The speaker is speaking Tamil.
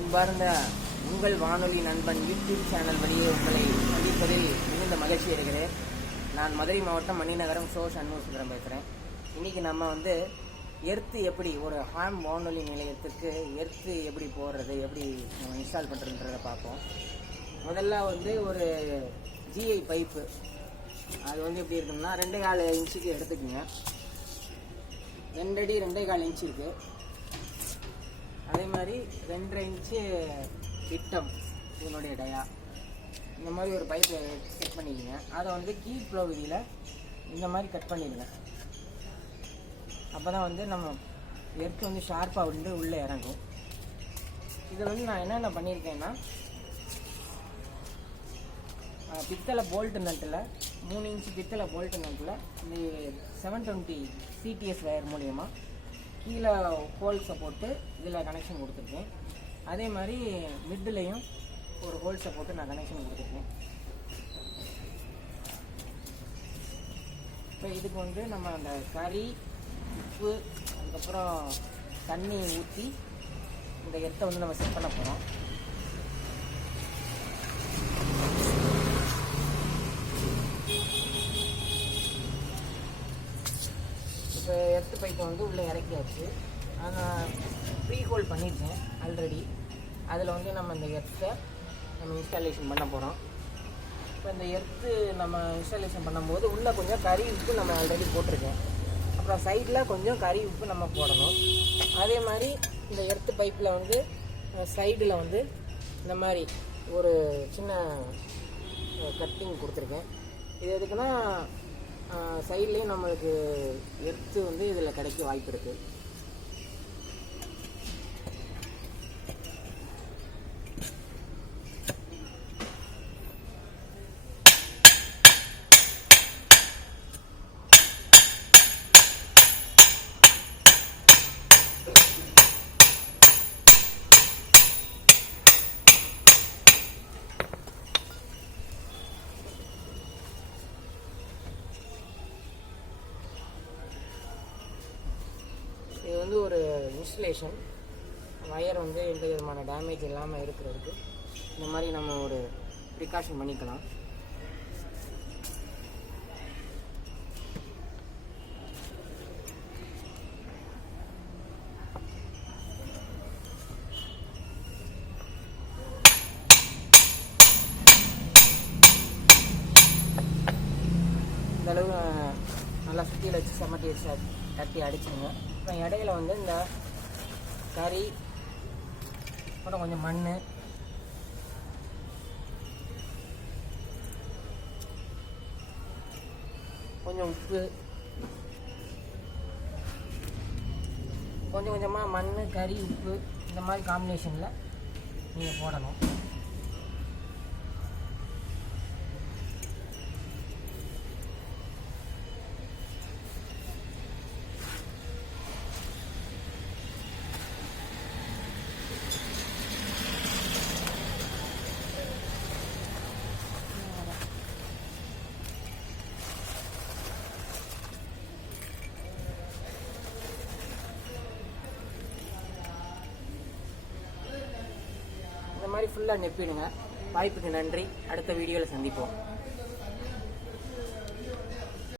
அன்பார்ந்த உங்கள் வானொலி நண்பன் யூடியூப் சேனல் வழியே உங்களை சந்திப்பதில் மிகுந்த மகிழ்ச்சி அடைகிறேன். நான் மதுரை மாவட்டம் மணிநகரம் சண்முகசுந்தரம் பேசுகிறேன். இன்றைக்கி நம்ம எர்த்து எப்படி ஒரு ஹாம் வானொலி நிலையத்துக்கு எர்த்து எப்படி போடுறது, எப்படி நம்ம இன்ஸ்டால் பண்ணுறதுன்றதை பார்ப்போம். முதல்ல ஒரு ஜிஐ பைப்பு, அது எப்படி இருக்குன்னா 2.25 இன்ச்சுக்கு எடுத்துக்கோங்க. 2 அடி 2.25 இன்ச்சு இருக்குது. அதே மாதிரி 2.5 இன்ச்சு விட்டம் இதனுடைய டயா. இந்த மாதிரி ஒரு பைப்பை செட் பண்ணிக்கோங்க. அதை கீழ் ஃப்ளோ விதியில் இந்த மாதிரி கட் பண்ணிடுங்க. அப்போ தான் நம்ம எர்த்து ஷார்ப்பாக உள்ளே இறங்கும். இதை நான் என்னென்ன பண்ணியிருக்கேன்னா, பித்தளை போல்ட்டு நட்டில் 3 இன்ச்சு பித்தளை போல்ட்டு நட்டில் இந்த 720 சிடிஎஸ் வயர் மூலயமா கீழே ஹோல்ஸை போட்டு இதில் கனெக்ஷன் கொடுத்துருக்கேன். அதே மாதிரி மிட்லேயும் ஒரு ஹோல்ஸை போட்டு நான் கனெக்ஷன் கொடுத்துருக்கேன். இப்போ இதுக்கு நம்ம அந்த கறி, உப்பு, அதுக்கப்புறம் தண்ணி ஊற்றி இந்த எர்த்தை நம்ம செட் பண்ண போகிறோம். இப்போ எர்த்து பைப்பை உள்ளே இறக்கியாச்சு. நான் ப்ரீ ஹோல் பண்ணியிருக்கேன் ஆல்ரெடி. அதில் நம்ம இந்த எர்த்தை நம்ம இன்ஸ்டாலேஷன் பண்ண போகிறோம். இப்போ இந்த எர்த்து நம்ம இன்ஸ்டாலேஷன் பண்ணும்போது உள்ளே கொஞ்சம் கறி உப்பு நம்ம ஆல்ரெடி போட்டிருக்கேன். அப்புறம் சைடில் கொஞ்சம் கறி உப்பு நம்ம போடணும். அதே மாதிரி இந்த எர்த்து பைப்பில் சைடில் இந்த மாதிரி ஒரு சின்ன கட்டிங் கொடுத்துருக்கேன். இது எதுக்குன்னா சைட்லேயும் நம்மளுக்கு எர்த்து இதில் கிடைக்க வாய்ப்பு இருக்குது. இது ஒரு இன்ஸ்டலேஷன் வயர் எந்த விதமான டேமேஜ் இல்லாமல் இருக்கிறதுக்கு இந்த மாதிரி நம்ம ஒரு ப்ரிகாஷன் பண்ணிக்கலாம். இந்த அளவு நல்லா சுற்றியில் வச்சு செம்மட்டி வச்சு தட்டி அடிச்சுங்க. இப்போ இடையில இந்த கறி, அப்புறம் கொஞ்சம் மண், கொஞ்சம் உப்பு, கொஞ்சம் கொஞ்சமாக மண், கறி, உப்பு இந்த மாதிரி காம்பினேஷனில் நீங்கள் போடணும். இந்த மாதிரி ஃபுல்லாக நெப்பிடுங்க. வாய்ப்புக்கு நன்றி. அடுத்த வீடியோவில் சந்திப்போம்.